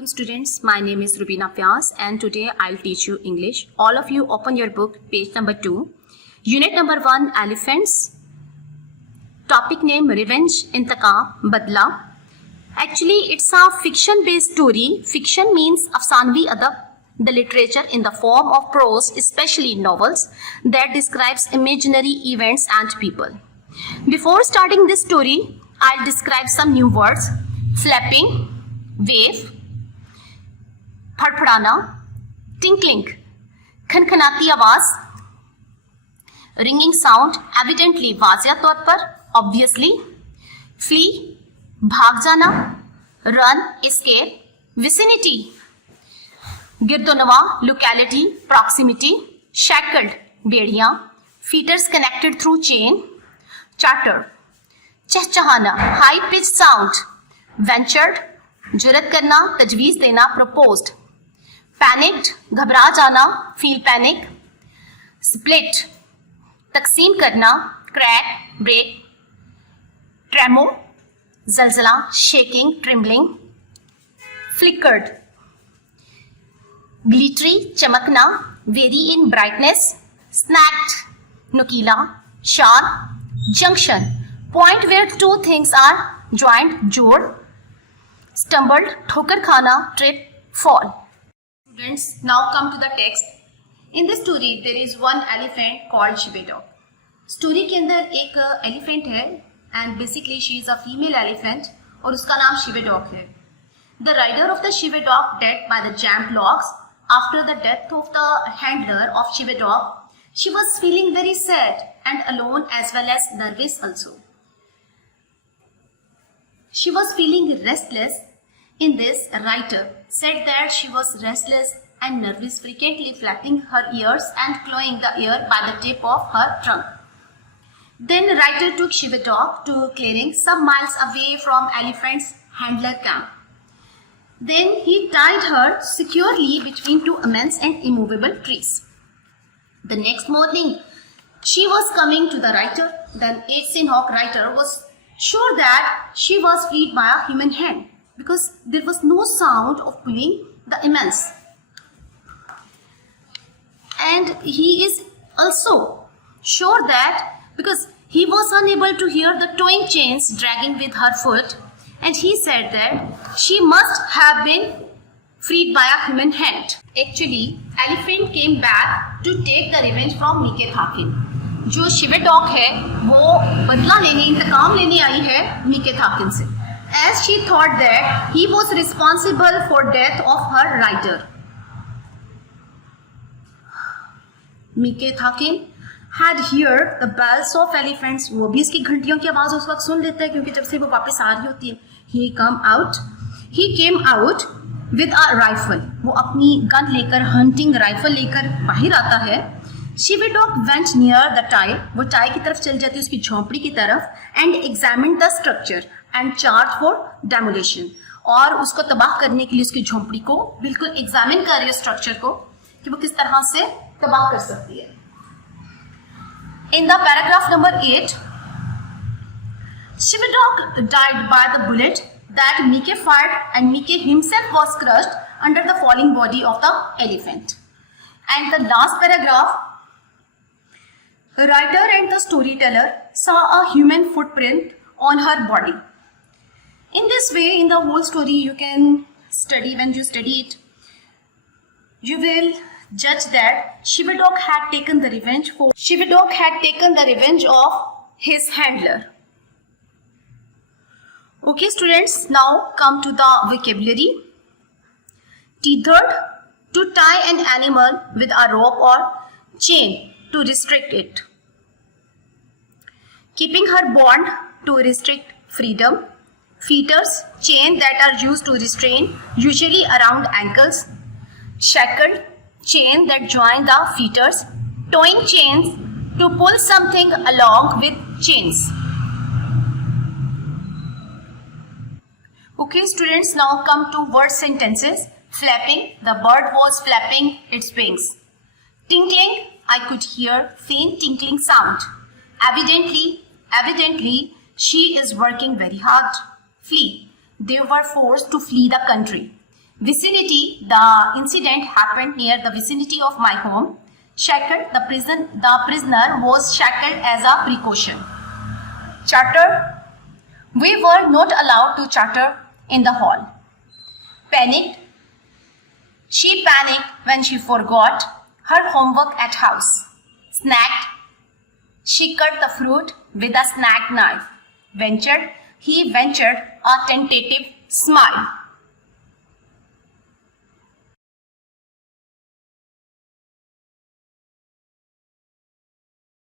Welcome students, my name is Rubina Fyas and today I'll teach you English. All of you open your book, page number 2. Unit number 1, Elephants. Topic name, Revenge, Intakam, Badla. Actually, it's a fiction-based story. Fiction means Afsanvi Adab, the literature in the form of prose, especially novels, that describes imaginary events and people. Before starting this story, I'll describe some new words. Flapping, wave, फड़फड़ाना, tinkling, खनखनाती आवाज, ringing sound, evidently वाजिया तौर पर, obviously, flee, भाग जाना, run, escape, vicinity, गिरदोनवा, locality, proximity, shackled, बेड़ियां, fetters connected through chain, chatter, चहचहाना, हाई पिच साउंड, वेंचर्ड, जुरत करना, तजवीज देना, प्रपोज्ड, पैनिक्ड, घबरा जाना, फील पैनिक, स्प्लिट, तकसीम करना, क्रैक, ब्रेक, ट्रेमो, जलजला, शेकिंग, ट्रिम्बलिंग, फ्लिकर्ड, ग्लिटरी, चमकना, वेरी इन ब्राइटनेस, स्नैक्ड, नुकीला, sharp, junction, point where two things are joint, जोड़, स्टम्बल्ड, ठोकर खाना, trip, fall. Students, now come to the text. In this story, there is one elephant called Shibedog. Story के अंदर एक elephant है and basically she is a female elephant और उसका नाम Shibedog है. The rider of the Shibedog dead by the jump logs. After the death of the handler of Shibedog, she was feeling very sad and alone as well as nervous also. She was feeling restless. In this, writer said that she was restless and nervous, frequently flapping her ears and clawing the air by the tip of her trunk. Then writer took Shibedog to a clearing some miles away from elephant's handler camp. Then he tied her securely between two immense and immovable trees. The next morning, she was coming to the writer. Then Edson Hawk writer was sure that she was freed by a human hand, because there was no sound of pulling the immense. And he is also sure that because he was unable to hear the towing chains dragging with her foot, and he said that she must have been freed by a human hand. Actually, elephant came back to take the revenge from Mike Thakin. जो शिवेडॉग है वो बदला लेने, इंतकाम लेने आई है मीके थाकिन से. As she thought that he was responsible for death of her rider. Mike Thakin had heard the bells of elephants. वो भी इसकी घंटियों की आवाज उस वक्त सुन लेता है क्योंकि जब से वो वापस आ रही होती है. He came out with a rifle. वो अपनी गन लेकर, hunting rifle लेकर बाहर आता है. Shibedog went near the tie. वो टाई की तरफ चल जाती है, उसकी झोंपड़ी की तरफ, and examined the structure and charged for demolition. और उसको तबाह करने के लिए उसकी झोंपड़ी को बिल्कुल एग्जामिन कर रही है स्ट्रक्चर को कि वो किस तरह से तबाह कर सकती है. In the paragraph number 8, Shibedog died by the bullet that Mike fired and Mike himself was crushed under the falling body of the elephant. And the last paragraph, the writer and the storyteller saw a human footprint on her body. In this way, in the whole story, you can study, when you study it, you will judge that Shibedog had taken the revenge of his handler. Okay, students, now come to the vocabulary. Tethered, to tie an animal with a rope or chain to restrict it. Keeping her bound to restrict freedom. Fetters, chain that are used to restrain, usually around ankles. Shackled, chain that join the fetters. Towing chains, to pull something along with chains. Okay, students, now come to word sentences. Flapping, the bird was flapping its wings. Tinkling, I could hear faint tinkling sound. Evidently, she is working very hard. Flee, they were forced to flee the country. Vicinity, the incident happened near the vicinity of my home. Shackled, the prisoner was shackled as a precaution. Chatter, we were not allowed to chatter in the hall. Panicked, she panicked when she forgot her homework at house. Snacked, she cut the fruit with a snack knife. Ventured, he ventured a tentative smile.